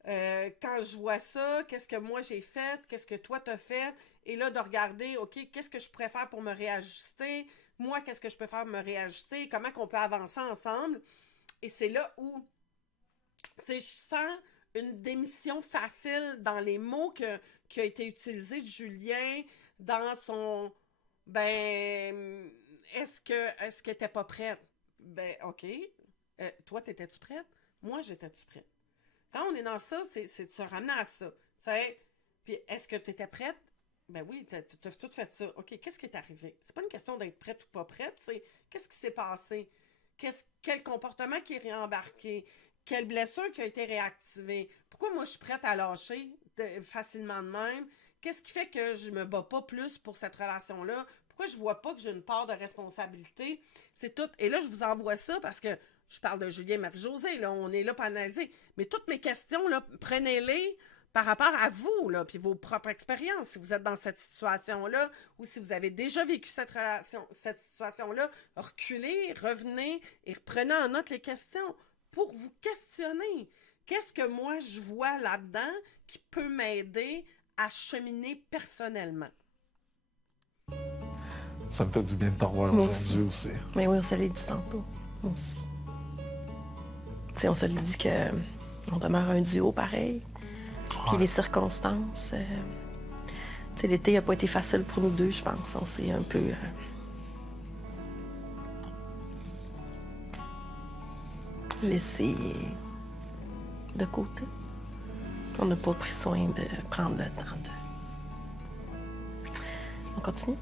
Quand je vois ça, qu'est-ce que moi j'ai fait, qu'est-ce que toi t'as fait, et là de regarder, OK, qu'est-ce que je pourrais faire pour me réajuster, moi qu'est-ce que je peux faire pour me réajuster, comment qu'on peut avancer ensemble, et c'est là où, tu sais, je sens une démission facile dans les mots qui a été utilisé de Julien, dans son, ben, est-ce que t'es pas prête? Ben, OK, toi t'étais-tu prête? Moi j'étais-tu prête? Quand on est dans ça, c'est de se ramener à ça. Tu sais, puis est-ce que tu étais prête? Ben oui, t'as tout fait ça. OK, qu'est-ce qui est arrivé? C'est pas une question d'être prête ou pas prête, c'est qu'est-ce qui s'est passé? Quel comportement qui est réembarqué? Quelle blessure qui a été réactivée? Pourquoi moi je suis prête à lâcher facilement de même? Qu'est-ce qui fait que je me bats pas plus pour cette relation-là? Pourquoi je vois pas que j'ai une part de responsabilité? C'est tout. Et là, je vous envoie ça parce que je parle de Julien et Marie-Josée, là, on est là pour analyser. Mais toutes mes questions, là, prenez-les par rapport à vous, là, puis vos propres expériences. Si vous êtes dans cette situation-là, ou si vous avez déjà vécu cette situation-là, reculez, revenez et reprenez en note les questions pour vous questionner. Qu'est-ce que moi je vois là-dedans qui peut m'aider à cheminer personnellement? Ça me fait du bien de te revoir Moi aujourd'hui aussi. Mais oui, on se l'est dit tantôt. Moi aussi. Tu sais, on se l'est dit que on demeure un duo pareil. Puis les circonstances... tu sais, l'été n'a pas été facile pour nous deux, je pense. On s'est un peu... laissé de côté. On n'a pas pris soin de prendre le temps de... On continue?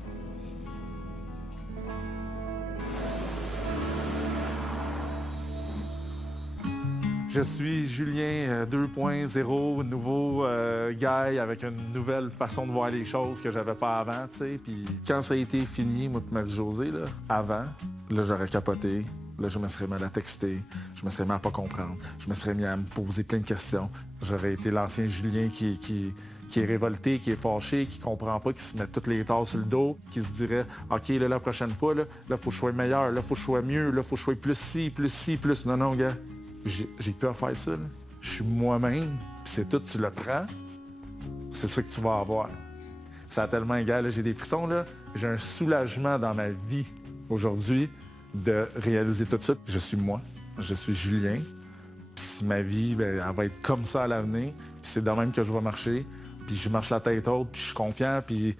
Je suis Julien 2.0, nouveau guy avec une nouvelle façon de voir les choses que j'avais pas avant, tu sais. Puis quand ça a été fini, moi et Marie-Josée, là, avant, là, j'aurais capoté. Là, je me serais mis à la texter, je me serais mis à pas comprendre, je me serais mis à me poser plein de questions. J'aurais été l'ancien Julien qui est révolté, qui est fâché, qui comprend pas, qui se met toutes les torts sur le dos, qui se dirait « OK, là, la prochaine fois, là, faut que je sois meilleur, là, faut que je sois mieux, là, faut que je sois plus ci, plus ci, plus... » Non, non, gars, j'ai plus à faire ça, là. Je suis moi-même, puis c'est tout, tu le prends, c'est ça que tu vas avoir. Ça a tellement égal, là, j'ai des frissons, là. J'ai un soulagement dans ma vie aujourd'hui de réaliser tout ça. Je suis moi, je suis Julien, puis ma vie, ben, elle va être comme ça à l'avenir, puis c'est de même que je vais marcher, puis je marche la tête haute, puis je suis confiant, puis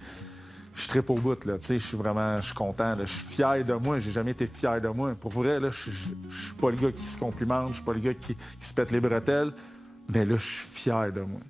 je trippe au bout, là, tu sais, je suis content, là, je suis fier de moi, j'ai jamais été fier de moi. Pour vrai, là, je suis pas le gars qui se complimente, je suis pas le gars qui se pète les bretelles, mais là, je suis fier de moi.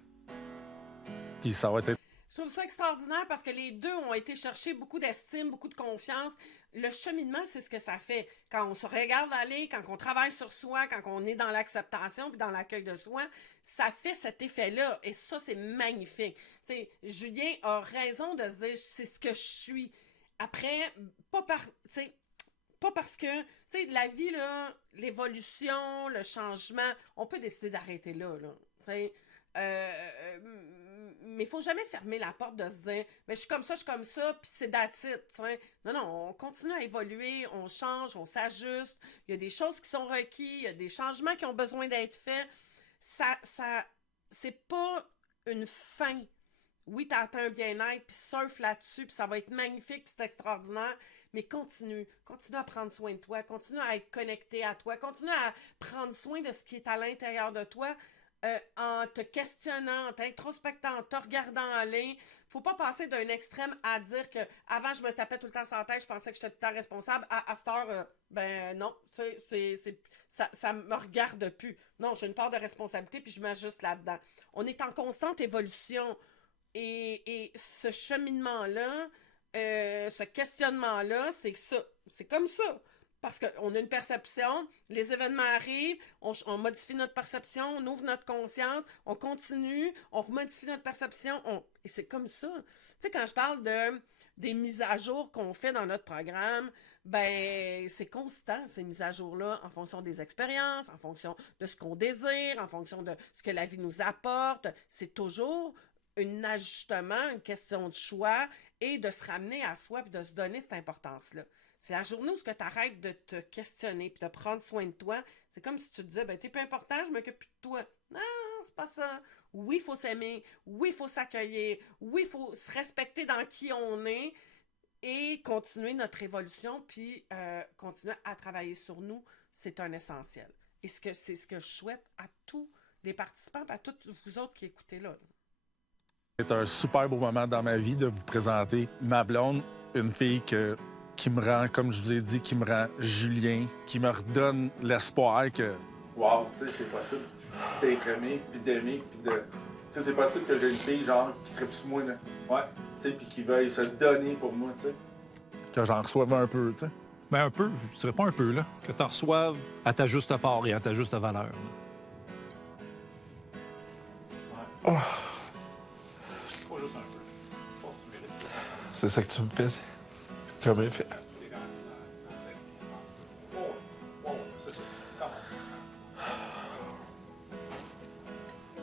Puis ça va être... Je trouve ça extraordinaire parce que les deux ont été chercher beaucoup d'estime, beaucoup de confiance. Le cheminement, c'est ce que ça fait. Quand on se regarde aller, quand on travaille sur soi, quand on est dans l'acceptation puis dans l'accueil de soi, ça fait cet effet-là. Et ça, c'est magnifique. Tu sais, Julien a raison de se dire c'est ce que je suis. Après, pas parce que, tu sais, la vie, là, l'évolution, le changement, on peut décider d'arrêter là, tu sais. Mais il faut jamais fermer la porte de se dire mais je suis comme ça, puis c'est that's it, t'sais. Non, on continue à évoluer, on change, on s'ajuste, il y a des choses qui sont requises, il y a des changements qui ont besoin d'être faits. C'est pas une fin. Oui, t'as atteint un bien-être, puis surfe là-dessus, puis ça va être magnifique, puis c'est extraordinaire, mais continue à prendre soin de toi, continue à être connecté à toi, continue à prendre soin de ce qui est à l'intérieur de toi, en te questionnant, en t'introspectant, en te regardant en ligne. Faut pas passer d'un extrême à dire que avant je me tapais tout le temps sur la tête, je pensais que j'étais tout le temps responsable. À cette heure, ben non, ça me regarde plus. Non, j'ai une part de responsabilité puis je m'ajuste là-dedans. On est en constante évolution et ce cheminement-là, ce questionnement-là, c'est ça. C'est comme ça. parce qu'on a une perception, les événements arrivent, on modifie notre perception, on ouvre notre conscience, on continue, on remodifie notre perception, et c'est comme ça. Tu sais, quand je parle des mises à jour qu'on fait dans notre programme, ben c'est constant, ces mises à jour-là, en fonction des expériences, en fonction de ce qu'on désire, en fonction de ce que la vie nous apporte. C'est toujours un ajustement, une question de choix et de se ramener à soi et de se donner cette importance-là. C'est la journée où tu arrêtes de te questionner puis de prendre soin de toi. C'est comme si tu te disais, ben t'es peu important, je m'occupe plus de toi. Non, c'est pas ça. Oui, il faut s'aimer. Oui, il faut s'accueillir. Oui, il faut se respecter dans qui on est et continuer notre évolution puis continuer à travailler sur nous. C'est un essentiel. Et c'est ce que je souhaite à tous les participants et à tous vous autres qui écoutez là. C'est un super beau moment dans ma vie de vous présenter ma blonde, une fille qui me rend, comme je vous ai dit, qui me rend Julien, qui me redonne l'espoir que wow, tu sais, c'est possible d'être aimé, puis d'aimer, puis de... Tu sais, c'est possible que j'ai une fille, genre, qui tripe sur moi, là. Ouais, tu sais, puis qui veuille se donner pour moi, tu sais. Que j'en reçoive un peu, tu sais. Ben un peu, je dirais pas un peu, là. Que tu en reçoives à ta juste part et à ta juste valeur. Là. Oh. Pas juste un peu. Je pense que tu mérites. C'est ça que tu me fais. Tu as bien fait.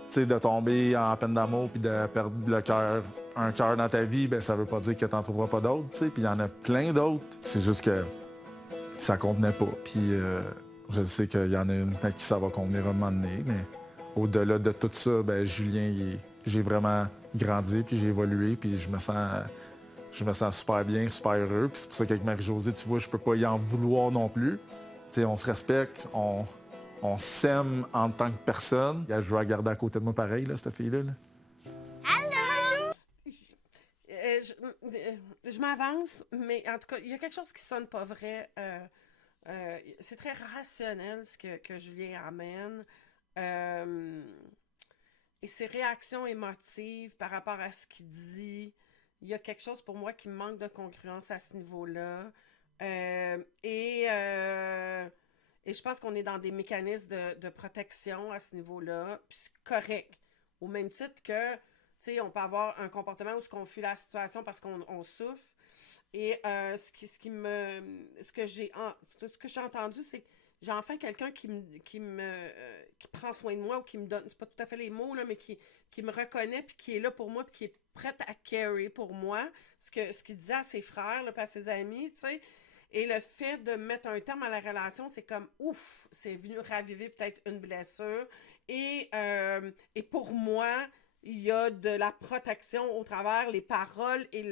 Tu sais, de tomber en peine d'amour puis de perdre un cœur dans ta vie, ben ça veut pas dire que t'en trouveras pas d'autres, tu sais. Puis il y en a plein d'autres. C'est juste que ça convenait pas. Puis je sais qu'il y en a une à qui ça va convenir à un moment donné, mais au-delà de tout ça, ben Julien, j'ai vraiment grandi puis j'ai évolué puis je me sens super bien, super heureux. Puis c'est pour ça qu'avec Marie-Josée, tu vois, je peux pas y en vouloir non plus. Tu sais, on se respecte, on s'aime en tant que personne. Je veux la garder à côté de moi pareil, là, cette fille-là. Là. Je m'avance, mais en tout cas, il y a quelque chose qui sonne pas vrai. C'est très rationnel ce que Julien amène. Et ses réactions émotives par rapport à ce qu'il dit, il y a quelque chose pour moi qui manque de congruence à ce niveau-là. Et je pense qu'on est dans des mécanismes de protection à ce niveau-là. Puis c'est correct. Au même titre que, tu sais, on peut avoir un comportement où on fuit la situation parce qu'on souffre. Et ce que j'ai entendu, c'est que j'ai enfin quelqu'un qui prend soin de moi ou qui me donne, c'est pas tout à fait les mots, là, mais qui me reconnaît puis qui est là pour moi puis qui est prête à carry pour moi ce qu'il disait à ses frères là, puis à ses amis, tu sais. Et le fait de mettre un terme à la relation, c'est comme ouf, c'est venu raviver peut-être une blessure. Et pour moi, il y a de la protection au travers les paroles et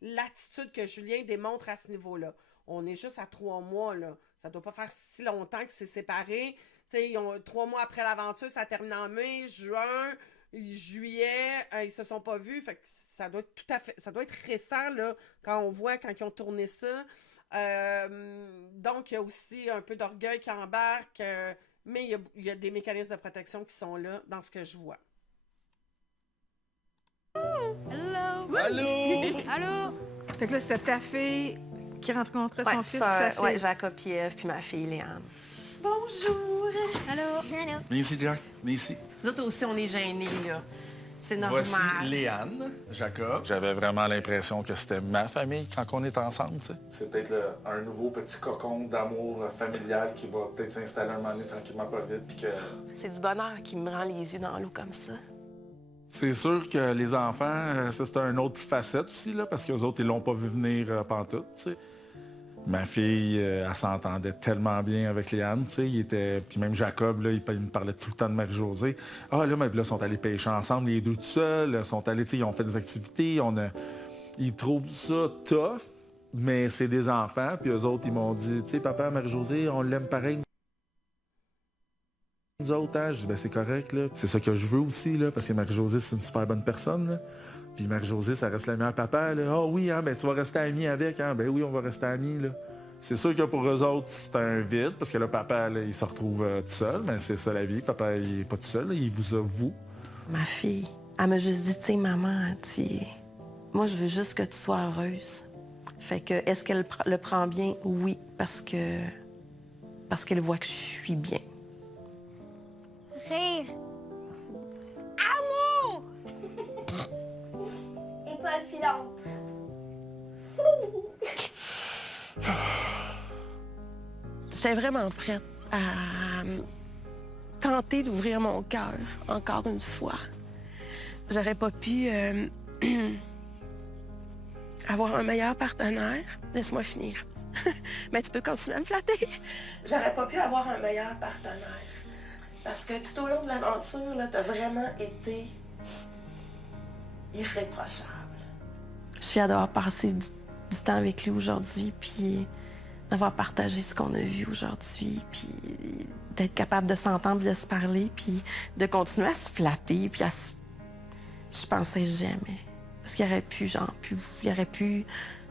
l'attitude que Julien démontre à ce niveau-là. On est juste à 3 mois, là. Ça doit pas faire si longtemps que c'est séparé. Tu sais, 3 mois après l'aventure, ça termine en mai, juin, juillet, ils se sont pas vus. Fait que ça doit être ça doit être récent, là, quand ils ont tourné ça. Donc, il y a aussi un peu d'orgueil qui embarque, mais il y a des mécanismes de protection qui sont là dans ce que je vois. Hello! Allô? Allô? Fait que là, c'était ta fille qui rencontrait son fils et sa fille. Ouais, Jacob puis Ève, puis ma fille Léane. Bonjour! Allô? Allô? Viens ici, Jack. Viens ici. Nous autres aussi, on est gênés, là. C'est normal. Voici Léane, Jacob. J'avais vraiment l'impression que c'était ma famille quand on est ensemble, tu sais. C'est peut-être un nouveau petit cocon d'amour familial qui va peut-être s'installer un moment donné tranquillement pas vite, puis que... C'est du bonheur qui me rend les yeux dans l'eau comme ça. C'est sûr que les enfants, ça c'est une autre facette aussi, là, parce qu'eux autres, ils l'ont pas vu venir pantoute, tu sais. Ma fille, elle s'entendait tellement bien avec Léane, tu sais, puis même Jacob, là, il me parlait tout le temps de Marie-Josée. Ah là, mais là, ils sont allés pêcher ensemble, les deux tout seuls, sont allés, tu sais, ils ont fait des activités, ils trouvent ça tough, mais c'est des enfants, puis eux autres, ils m'ont dit, tu sais, papa, Marie-Josée, on l'aime pareil. Nous autres, hein? Je dis, ben c'est correct, là. C'est ça que je veux aussi, là, parce que Marie-Josée, c'est une super bonne personne, là. Puis Marie-Josée, ça reste la meilleure papa, là. Ah oui, hein, ben tu vas rester ami avec, hein. Ben oui, on va rester amis, là. C'est sûr que pour eux autres, c'est un vide, parce que là, papa, là, il se retrouve tout seul, mais c'est ça la vie. Papa, il est pas tout seul, là, il vous a vous. Ma fille, elle m'a juste dit, tu sais, maman, moi, je veux juste que tu sois heureuse. Fait que, est-ce qu'elle le prend bien? Oui, parce que parce qu'elle voit que je suis bien. Rire. Amour. Étoile filante. J'étais vraiment prête à tenter d'ouvrir mon cœur encore une fois. J'aurais pas pu avoir un meilleur partenaire. Laisse-moi finir. Mais tu peux continuer à me flatter. J'aurais pas pu avoir un meilleur partenaire. Parce que tout au long de l'aventure, là, t'as vraiment été irréprochable. Je suis fière d'avoir passé du temps avec lui aujourd'hui, puis d'avoir partagé ce qu'on a vu aujourd'hui, puis d'être capable de s'entendre, de se parler, puis de continuer à se flatter, puis à se... Je pensais jamais. Parce qu'il aurait pu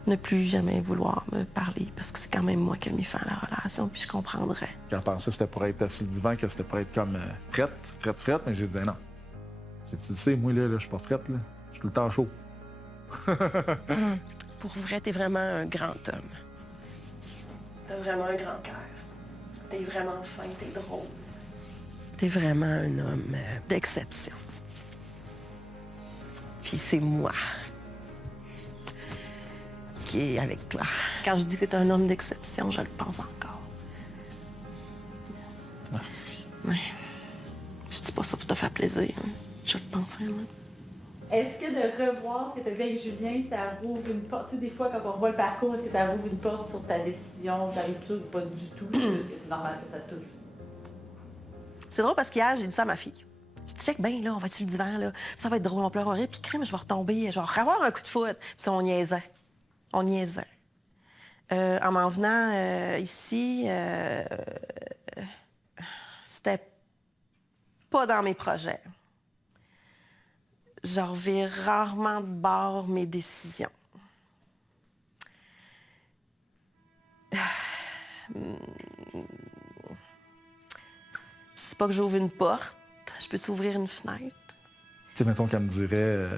ne plus jamais vouloir me parler, parce que c'est quand même moi qui ai mis fin à la relation, puis je comprendrais. Quand je pensais que c'était pour être sur le divan, que c'était pour être comme frette, mais j'ai dit non. Tu le sais, moi, là, je suis pas frette, là. Je suis tout le temps chaud. Pour vrai, t'es vraiment un grand homme. T'as vraiment un grand cœur. T'es vraiment fin, t'es drôle. T'es vraiment un homme d'exception. Puis c'est moi qui est avec toi. Quand je dis que t'es un homme d'exception, je le pense encore. Merci. Ouais. Je dis pas ça pour te faire plaisir. Hein. Je le pense vraiment. Est-ce que de revoir ce que tu as vu avec Julien, ça rouvre une porte? Tu sais, des fois, quand on revoit le parcours, est-ce que ça rouvre une porte sur ta décision, ta rupture ou pas du tout? C'est juste que c'est normal que ça te touche. C'est drôle parce qu'hier, j'ai dit ça à ma fille. Je dis, check bien, là, on va être sur le divan, là. Ça va être drôle, on pleurerait, puis crème, je vais retomber, je vais avoir un coup de foot. Puis on niaisait. On niaisait. En m'en venant ici, c'était pas dans mes projets. Je revire rarement de bord mes décisions. Je sais pas que j'ouvre une porte. Je peux t'ouvrir une fenêtre. Tu sais, mettons qu'elle me dirait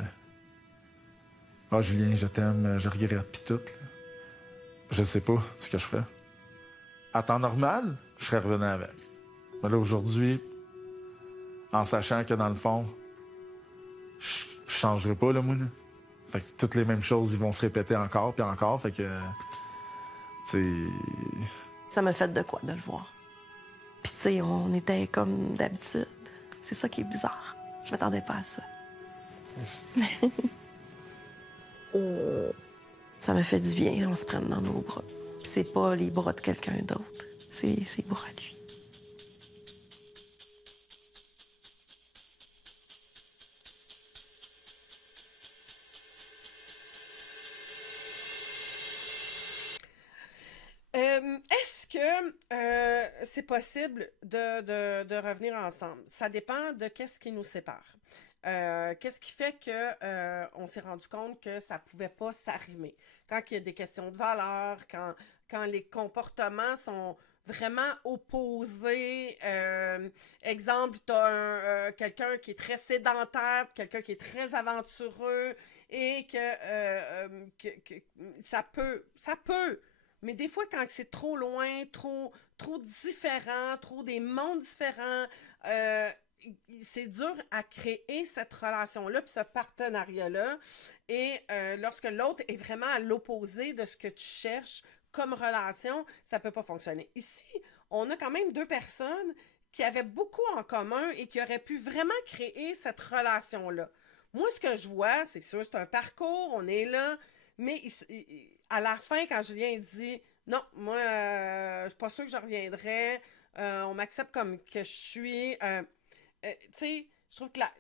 ah, Julien, je t'aime, je regrette, pis tout. Là. Je sais pas ce que je ferais. À temps normal, je serais revenu avec. Mais là, aujourd'hui, en sachant que dans le fond, je changerai pas, là, moi. Là. Fait que toutes les mêmes choses, ils vont se répéter encore, puis encore. Fait que, c'est... Ça m'a fait de quoi de le voir. Puis tu sais, on était comme d'habitude. C'est ça qui est bizarre. Je m'attendais pas à ça. Ça me fait du bien, on se prenne dans nos bras. Puis c'est pas les bras de quelqu'un d'autre, c'est ses bras à lui. Est-ce que c'est possible de revenir ensemble? Ça dépend de qu'est-ce qui nous sépare. Qu'est-ce qui fait que on s'est rendu compte que ça pouvait pas s'arrimer? Quand il y a des questions de valeur, quand les comportements sont vraiment opposés. Exemple, tu as quelqu'un qui est très sédentaire, quelqu'un qui est très aventureux et que ça peut. Mais des fois, quand c'est trop loin, trop différent, trop des mondes différents, c'est dur à créer cette relation-là, puis ce partenariat-là. Et lorsque l'autre est vraiment à l'opposé de ce que tu cherches comme relation, ça peut pas fonctionner. Ici, on a quand même deux personnes qui avaient beaucoup en commun et qui auraient pu vraiment créer cette relation-là. Moi, ce que je vois, c'est sûr, c'est un parcours, on est là, mais à la fin, quand Julien dit « Non, moi, je suis pas sûre que je reviendrai, on m'accepte comme que je suis. » Tu sais, je trouve que là,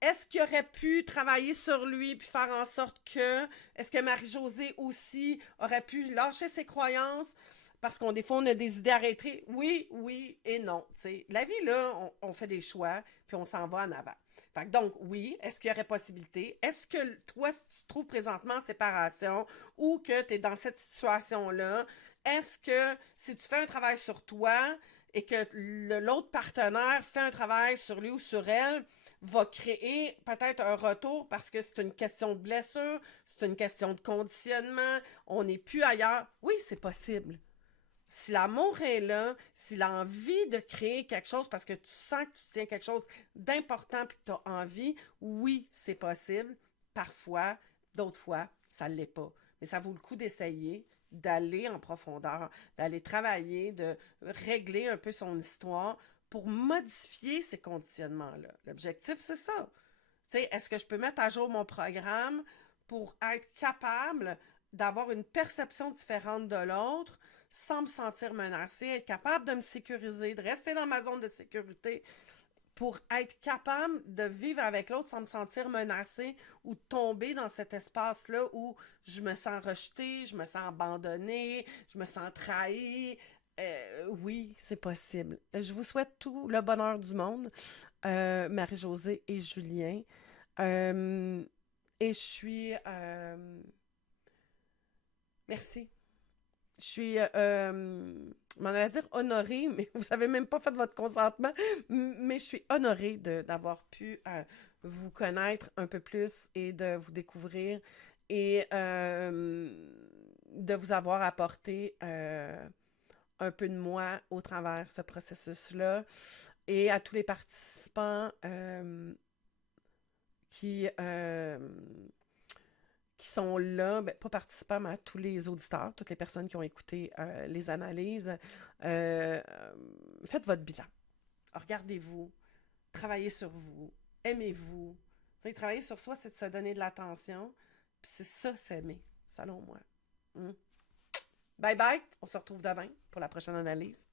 est-ce qu'il aurait pu travailler sur lui puis faire en sorte que, est-ce que Marie-Josée aussi aurait pu lâcher ses croyances parce qu'on des fois on a des idées arrêtées? Oui et non. Tu sais, la vie là, on fait des choix puis on s'en va en avant. Fait que donc oui, est-ce qu'il y aurait possibilité? Est-ce que toi, si tu te trouves présentement en séparation ou que tu es dans cette situation-là, est-ce que si tu fais un travail sur toi et que l'autre partenaire fait un travail sur lui ou sur elle, va créer peut-être un retour parce que c'est une question de blessure, c'est une question de conditionnement, on n'est plus ailleurs. Oui, c'est possible. Si l'amour est là, si l'envie de créer quelque chose parce que tu sens que tu tiens quelque chose d'important et que tu as envie, oui, c'est possible. Parfois, d'autres fois, ça ne l'est pas. Mais ça vaut le coup d'essayer, d'aller en profondeur, d'aller travailler, de régler un peu son histoire pour modifier ces conditionnements-là. L'objectif, c'est ça. Tu sais, est-ce que je peux mettre à jour mon programme pour être capable d'avoir une perception différente de l'autre sans me sentir menacée, être capable de me sécuriser, de rester dans ma zone de sécurité pour être capable de vivre avec l'autre sans me sentir menacée ou tomber dans cet espace-là où je me sens rejetée, je me sens abandonnée, je me sens trahie. Oui, c'est possible. Je vous souhaite tout le bonheur du monde, Marie-Josée et Julien. Et je suis... merci. Je suis, m'en allais dire honorée, mais vous n'avez même pas fait votre consentement, mais je suis honorée d'avoir pu vous connaître un peu plus et de vous découvrir et de vous avoir apporté un peu de moi au travers ce processus-là. Et à tous les participants qui sont là, ben, pas participants, mais à tous les auditeurs, toutes les personnes qui ont écouté les analyses, faites votre bilan. Regardez-vous, travaillez sur vous, aimez-vous. Travailler sur soi, c'est de se donner de l'attention, puis c'est ça, s'aimer, selon moi. Bye bye, on se retrouve demain pour la prochaine analyse.